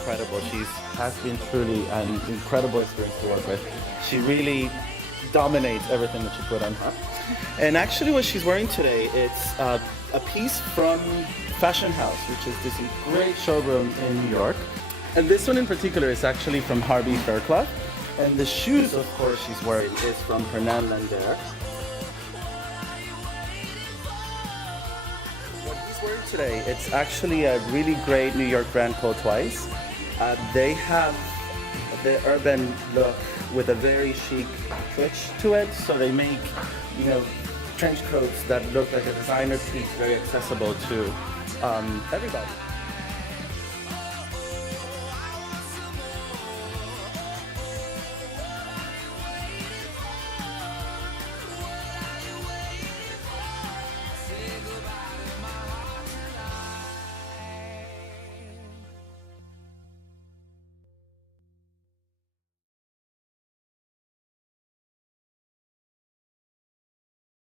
incredible. Has been truly an incredible experience to work with. She really dominates everything that you put on her. And actually what she's wearing today, it's a piece from Fashion House, which is this great showroom in New York. And this one in particular is actually from Harvey Fairclough. And the shoes, of course, she's wearing is from Hernan Lander. What he's wearing today, it's actually a really great New York brand called Twice. They have the urban look with a very chic twitch to it, so they make, trench coats that look like a designer piece, very accessible to everybody.